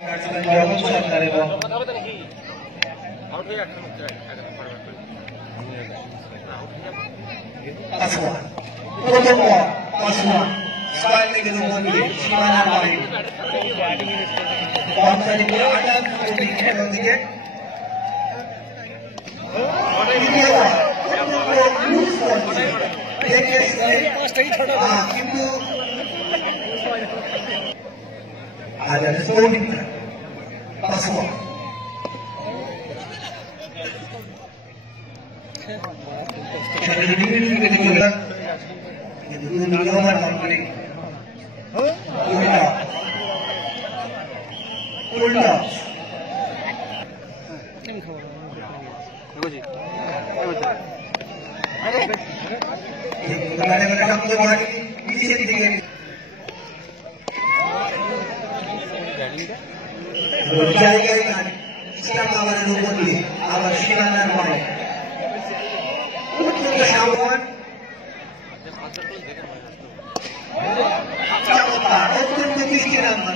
জগৎ সরকার এবং প্রথম পাসওয়ান স্কয়ার লেগের উপর দিয়ে সীমানা পাড়ি বামসাইডে করে আঘাত করে খেলার দিকে কিন্তু পাসওয়ান নিয়মের মাধ্যমে জায়গায় সীমানার উপর দিয়ে আবার সীমানার পরে অত্যন্ত মিষ্টি নাম্বার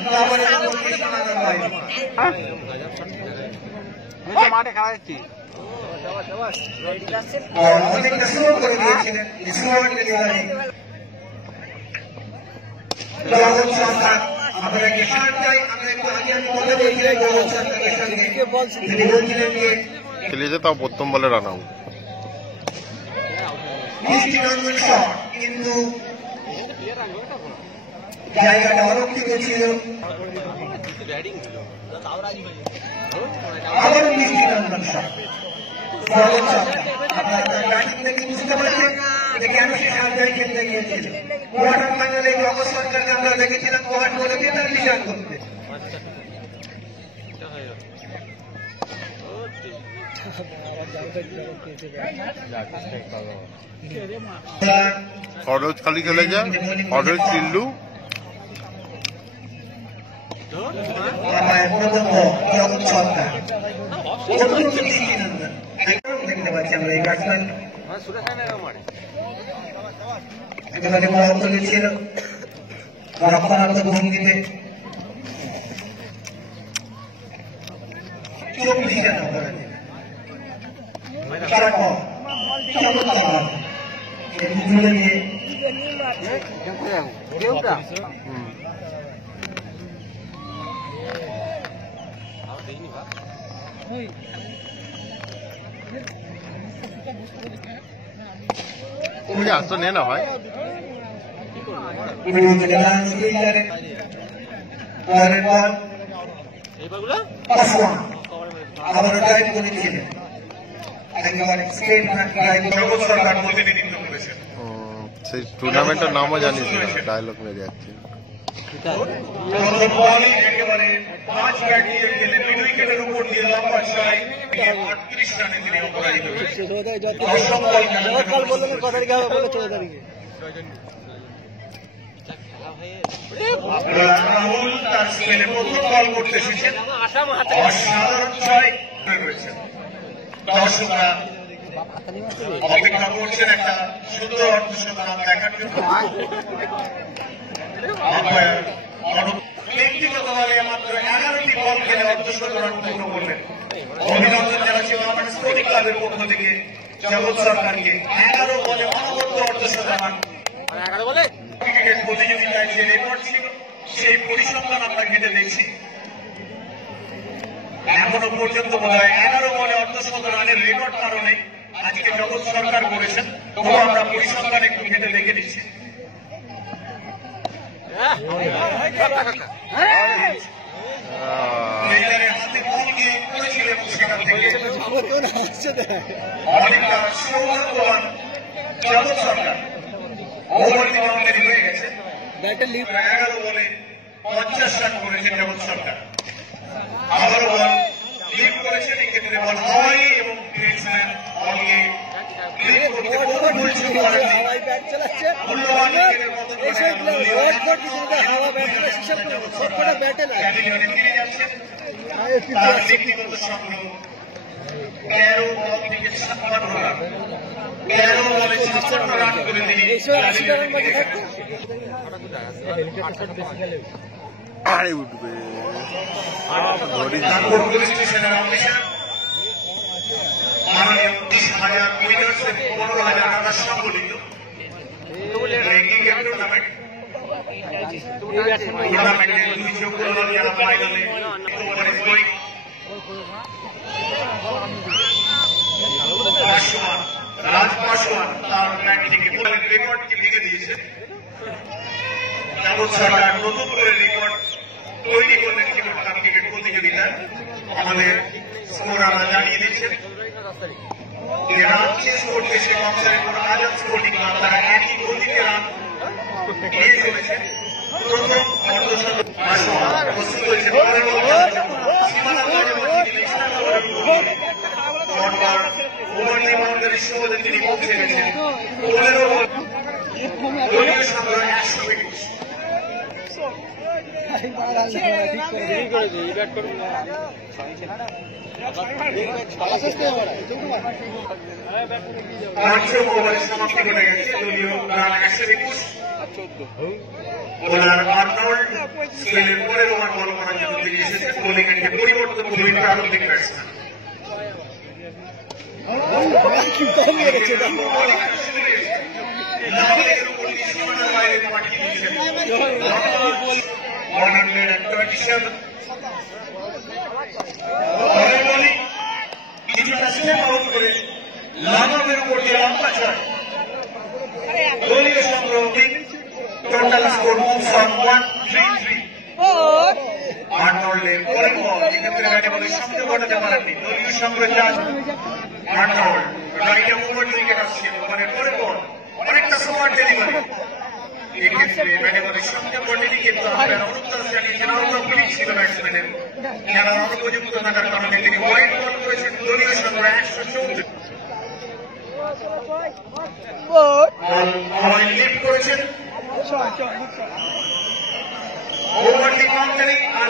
মাঠে খেলা যাচ্ছি অনেকটা স্লো করে দিয়েছিলেন জগৎ সরকার আপনাকে সার চাই আমরা একটু আগে আমি বলে দিয়েছিলাম জগৎ সরকারের সঙ্গে তিনি বলছিলেন যে খেলেছে তাও প্রথম বলে রান আউট মিষ্টি নন্দন শট কিন্তু জায়গাটা অরক্ষিত ছিল আবারও মিষ্টি নন্দন শট জগৎ সরকার আপনার ব্যাটিং দেখে বুঝতে পারছেন যে কেন সে সার্জারি খেলতে গিয়েছিল কোয়ার্টার ফাইনালে জগৎ সরকারকে আমরা দেখেছিলাম কোয়ার্ট বলে 43 রান করতে অরোজ খালি খেলে যা অরোজ চিল্লু জগৎ সরকার দেখতে পাচ্ছি আমরা এই ব্যাটসম্যান একেবারে মহত্তলি ছিল রক্ষণাত্মক ভঙ্গিতে 24 রান করে খেলা কম চমৎকার তুলে নিয়ে আসতো নে না ভাই আবারও ড্রাইভ করেছিলেন একেবারে স্ট্রেট ড্রাইভ জগৎ সরকার প্রতিনিধিত্ব করেছেন সেই টুর্নামেন্টের নামও জানিস ডায়লগ মেরে যাচ্ছে একেবারে 5 ব্যাট দিয়ে গেলেন মিড উইকেটের উপর দিয়ে লম্বা ছয় 38 রানে তিনি অপরাজিত হয়েছেন রাহুল তার স্পেলে প্রথম বল করতে এসেছেন অসাধারণ ছয় রয়েছেন দর্শকরা অপেক্ষা করছেন একটা সুন্দর অর্ধশতরান দেখার জন্য ব্যক্তিগতভাবে মাত্র 11টি বল খেলে অর্ধশতরান পূর্ণ করলেন অভিনন্দন জানাচ্ছি বাংলাদেশ স্পোর্টিং ক্লাবের পক্ষ থেকে জগৎ সরকারকে 11 বলে অনবদ্য অর্ধশতরান ক্রিকেট প্রতিযোগিতায় যে রেকর্ড ছিল সেই পরিসংখ্যান আমরা ঘেটে দেখছি এখনো পর্যন্ত বোধ হয় 11 বলে অর্ধশতরানের রেকর্ড কারণে আজকে জগৎ সরকার করেছেন তবু আমরা পরিসংখ্যান একটু ঘেটে দেখে দিচ্ছি হাতে বল গিয়ে পড়েছিলেন সেখান থেকে অনেকটা সৌভাগ্যবান জগৎ সরকার ওভারটি বাউন্ডারি হয়ে গেছে 11 বলে 50 রান করেছেন জগৎ সরকার আবারও বল লিড করেছেন এক্ষেত্রে বল হাওয়াই এবং ব্যাটসম্যান বলকে লিড করতে মূল্যবান উইকেটের মতো ফিরে যাচ্ছেন তার ব্যক্তিগত সংগ্রহ 13 বল থেকে 56 রান 13 বলে 56 রান করে তিনি আরে উঠবে নাগপুর পুলিশ স্টেশনের অফিসার মাননীয় 30,000 উইনার্স এবং 15,000 রানার সংগঠিত র্যাঙ্কিং টুর্নামেন্ট টুর্নামেন্টে 2 যোগ্য যারা ফাইনালে রাজ পাসওয়ান তার ব্যাট থেকে রেকর্ডকে ভেঙে দিয়েছে। জগৎ সরকার নতুন করে রেকর্ড তৈরি করলেন ক্রিকেট প্রতিযোগিতায়। আমাদের স্কোরাররা জানিয়ে দিচ্ছেন যে রান চেস করতে সে কমসের পর আজাদ স্পোর্টিং ক্লাব তারা একই গতিতে রান নিয়ে চলেছে। প্রথম প্রস্তুত হয়েছে ওভারলি বাউন্ডারি সহজে তিনি পৌঁছে গেছেন। 15 বল দলীয় সংগ্রহ 120। পঞ্চম ওভারের সমাপ্তি ঘটে গেছে। দলীয় রান 121। বোলার আর্নল্ড স্পেনের পরের ওভার বল করার জন্য তিনি এসেছেন। বোলিং এন্ডে পরিবর্তন করলেন প্রারম্ভিক ব্যাটসম্যান। লাগামের উপর যে লম্বা ছয় দলীয় সংগ্রহ টোটাল স্কোর মুভস অন 1-3-3। আর্নল্ডের পরের বল এক্ষেত্রে ব্যাটে বলে শব্দ ঘটাতে পারেননি। দলীয় সংগ্রহ 4। আর্নল্ড রাইটে ওভার উইকেট আসছে। ওভারের পরের বল অনেকটা সময় ডেলিভারি। এক্ষেত্রে ব্যাটে বলে শব্দ ঘটেনি, কিন্তু আপনারা অনুত্তর জানিয়েছেন আউট অফ ফিল্ড ছিল ব্যাটসম্যানের। খেলার অনুপযুক্ত থাকার কারণে তিনি ওয়াইড বল করেছেন। দলীয় সংগ্রহ 114। লিফট করেছেন ওভারলি বাউন্ডারি আর